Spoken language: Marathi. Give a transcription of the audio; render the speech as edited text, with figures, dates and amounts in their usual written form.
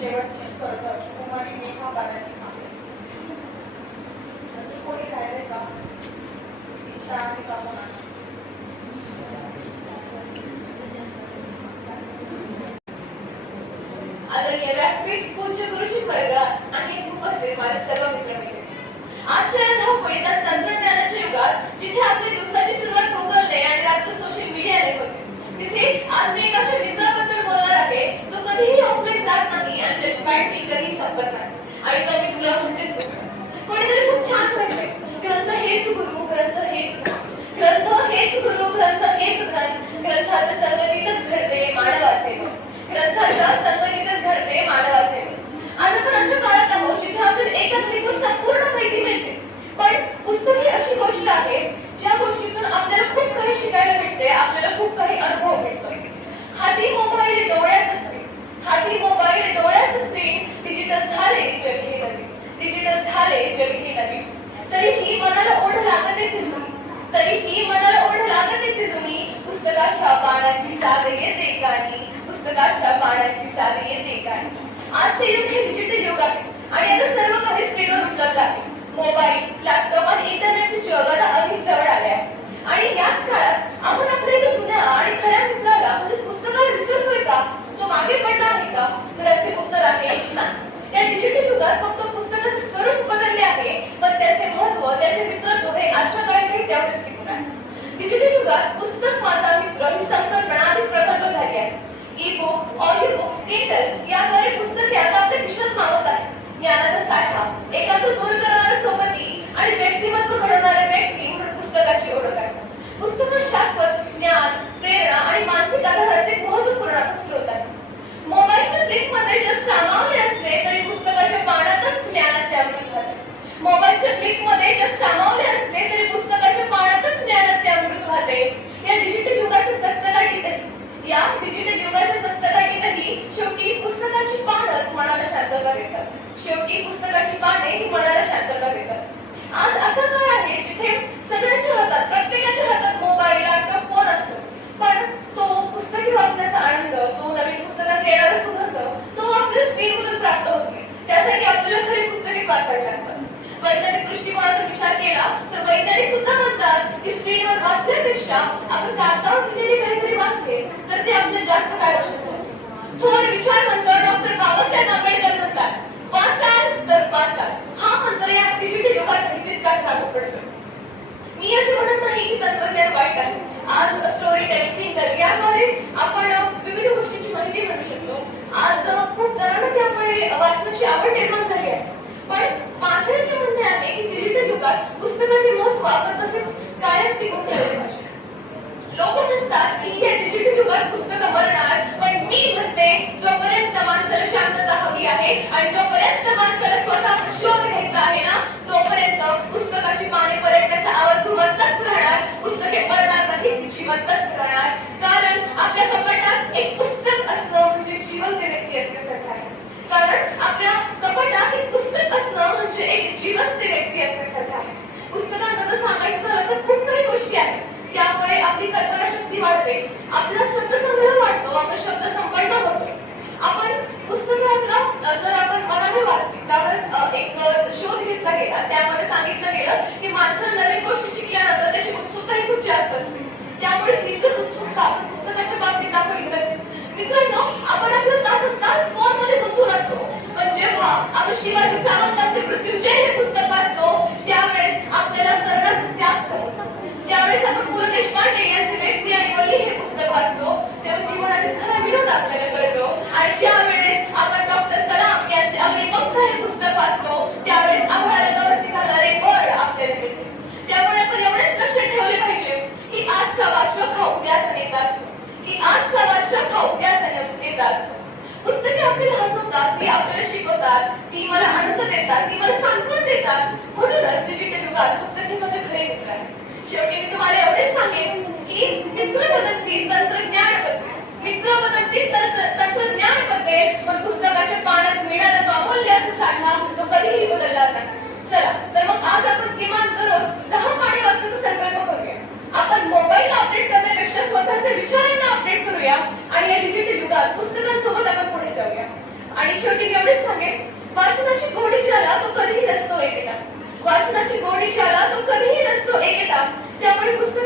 शेवटची स्पर्धा कुमारी नेहा बालाजी खांबे. अजून कोणी राहिले का? इच्छा आहे का कोणाला? आदरणीय व्यासपीठ, पूज्य गुरुजी वर्ग आणि येथे उपस्थित माझे सर्व मित्रमैत्रिणी. आजच्या या धावपळीच्या तंत्रज्ञानाच्या युगात जिथे आपल्या दिवसाची सुरुवात गुगलने आणि रात्र सोशल मीडियाने होते, तिथे आज मी एक अशा मित्राबद्दल बोलणार आहे जो कधीही ऑफलाईन जात नाही आणि ज्याची बॅटरी कधीही संपत नाही. आणि तो मित्र म्हणजेच पुस्तक. कोणीतरी खूप छान म्हटले, ग्रंथ हेच गुरु, ग्रंथ हेच धन, ग्रंथ हेच गुरु, ग्रंथ हेच धन, ग्रंथाच्या संगतीतच घडते मानवाचे मन, ग्रंथाच्या संगतीतच घडते मानवाचे मन. आज आपण अशा काळात आहोत जिथे आपल्याला एका क्लिकवर संपूर्ण माहिती मिळते. पण पुस्तक ही अशी गोष्ट आहे ज्या गोष्टीतून आपल्याला खूप काही शिकायला मिळते, आपल्याला खूप काही अनुभव मिळतो. हाती मोबाईल डोळ्यात स्क्रीन, हाती मोबाईल डोळ्यात स्क्रीन, डिजिटल झाले जग हे नवीन, डिजिटल झाले जग हे नवीन. तरीही मनाला ओढ लागते ती जुनी, तरीही मनाला ओढ लागते ती जुनी, पुस्तकाच्या पानांची साद येते गाणी, पुस्तकाच्या पानांची साद येते गाणी. आजचे युग हे डिजिटल युग आहे आणि आता सर्व काही स्क्रीनवर उपलब्ध आहे. मोबाईल, लॅपटॉप आणि इंटरनेटचे जगाला अधिक जवळ आले आहे. आणि याच काळात आपण आपल्या एका जुन्या आणि खऱ्या मित्राला म्हणजे पुस्तकाला विसरतोय का? तो मागे पडला आहे का? तर याचे उत्तर आहे नाही. या डिजिटल युगात फक्त पुस्तकाचे स्वरूप बदलले आहे, पण त्याचे महत्त्व, त्याचे मित्रत्व हे आजच्या काळातही तेवढेच टिकून आहे. डिजिटल युगात पुस्तक माझा मित्र ही संकल्पना अधिक प्रकल्प झाली आहे. E book, audio books, Kindle याद्वारे पुस्तके आता आपल्या खिशात मावत आहे. ज्ञानाचा साठा, एकांत दूर करणारे सोबती आणि व्यक्तिमत्व घडवणारे व्यक्ती म्हणून पुस्तकाची ओळख आहे. पुस्तक शाश्वत ज्ञान, प्रेरणा आणि मानसिक आधाराचे महत्त्वपूर्ण असा स्रोत आहे. मोबाईलच्या क्लिकमध्ये जग सामावले असले तरी पुस्तकाच्या पानातच ज्ञानाचे अमृत वाहते. मोबाईलच्या क्लिकमध्ये जग सामावले असले तरी पुस्तकाच्या पानातच ज्ञानाचे अमृत वाहते. या डिजिटल युगाच्या चकचकाटीतही शेवटी पुस्तकाची पानच मनाला शांतता देतात. शेवटी पुस्तकाची पाने ही मनाला शांतता देतात. आज असा काळ आहे जिथे सगळ्यांच्या हातात, प्रत्येकाच्या हातात मोबाईल, लॅपटॉप, फोन असतो. पण तो पुस्तके वाचण्याचा आनंद, तो नवीन पुस्तकाचे येणारा सुगंध, तो आपल्या स्क्रीनमधून प्राप्त होत नाही. त्यासाठी आपल्याला खरी पुस्तके वाचावी लागतात. वैज्ञानिक दृष्टिकोनातून विचार केला तर वैज्ञानिक सुद्धा म्हणतात की स्क्रीनवर वाचण्यापेक्षा आपण कागदावर लिहिलेले काहीतरी वाचले तर ते आपल्याला जास्त काळ लक्षात राहते. थोर विचार म्हणतो डॉक्टर बाबासाहेब आंबेडकर म्हणतात, वाचाल तर वाचाल. हा मंत्र या डिजिटल युगात तितकाच लागू पडतो. मी असे म्हणत नाही की तंत्रज्ञान वाईट आहे. आज स्टोरी टेलिंग, किंडल याद्वारे आपण विविध गोष्टींची माहिती मिळवू शकतो. आज खूप जणांना त्यामुळे वाचनाची आवड निर्माण झाली आहे. पण माझे असे म्हणणे आहे की डिजिटल युगात पुस्तकाचे महत्त्व आपण तसेच कायम टिकून ठेवले पाहिजे. लोक म्हणतात की या डिजिटल युगात पुस्तकं मरणार, पण मी म्हणते जोपर्यंत माणसाला शांतता हवी आहे आणि जोपर्यंत माणसाला स्वतःचा शोध घ्यायचा आहे ना, तोपर्यंत पुस्तकाची पाने पलटण्याचा आवाज घुमतच राहणार. पुस्तके मरणार नाही, ती जिवंतच राहणार. कारण आपल्या कपाटात एक पुस्तक असणं म्हणजे जिवंत व्यक्ती असण्यासारखं आहे. कारण आपल्या कपाटात एक पुस्तक असणं म्हणजे एक जिवंत व्यक्ती असण्यासारखं आहे. पुस्तकांबद्दल सांगायचं झालं तर खूप काही गोष्टी आहेत. त्यामुळे आपली कल्पना शक्ती वाढते, आपला शब्दसंग्रह वाढतो, आपला शब्द संपन्न होतो. आपण पुस्तकातला जर आपण मनाने वाचली, कारण एक शोध घेतला गेला, त्यामध्ये सांगितलं गेलं की माणसाला नवीन गोष्टी शिकल्यानंतर त्याची उत्सुकताही खूप जास्त असते. त्यामुळे ही जर उत्सुकता आपण पुस्तकाच्या बाबतीत दाखवली तर मित्रांनो, आपण आपलं तास फोन मध्ये गुंतून असतो, पण जेव्हा आपण शिवाजी सावंतांचे मृत्युंजय हे पुस्तक वाचतो त्यावेळेस आपल्याला कर्णाचा त्याग समजतो. ज्यावेळेस आपण पु ल देशपांडे यांचे व्यक्ती आणि वली हे पुस्तक वाचतो तेव्हा जीवनातील खरा विनोद आपल्याला कळतो. आणि ज्यावेळेस आपण डॉक्टर कलाम यांचे अग्निपंख हे पुस्तक वाचतो त्यावेळेस आम्हाला गवती घालणारे बळ आपल्याला मिळते. त्यामुळे आपण एवढेच लक्षात ठेवले पाहिजे की आजचा वाचक हा उद्याचा नेता असतो, की आजचा वाचक हा उद्याचा नेता असतो. पुस्तके आपल्याला हसवतात, ती आपल्याला शिकवतात, ती मला आनंद देतात, ती मला सांत्वन देतात. म्हणूनच डिजिटल युगात पुस्तके माझे खरे मित्र आहेत. शेवटी मी तुम्हाला एवढेच सांगेन की मित्र बदलतील, तंत्रज्ञान बदलेल. मित्र बदलतील, तंत्रज्ञान बदलेल, पण पुस्तकाच्या पानात मिळाला तो अमूल्य असा साठा तो कधीही बदलला नाही. चला तर मग आज आपण किमान दररोज 10 पाने वाचण्याचा संकल्प करूया. आपण मोबाईल अपडेट करण्यापेक्षा स्वतःच्या विचारांना अपडेट करूया आणि या डिजिटल युगात पुस्तकांसोबत आपण पुढे जाऊया. आणि शेवटी आहे, वाचनाची गोडी ज्याला तो कधीही नसतो एकटा. वाचनाची गोडी ज्याला तो कधीही नसतो एकटा. त्यामुळे पुस्तक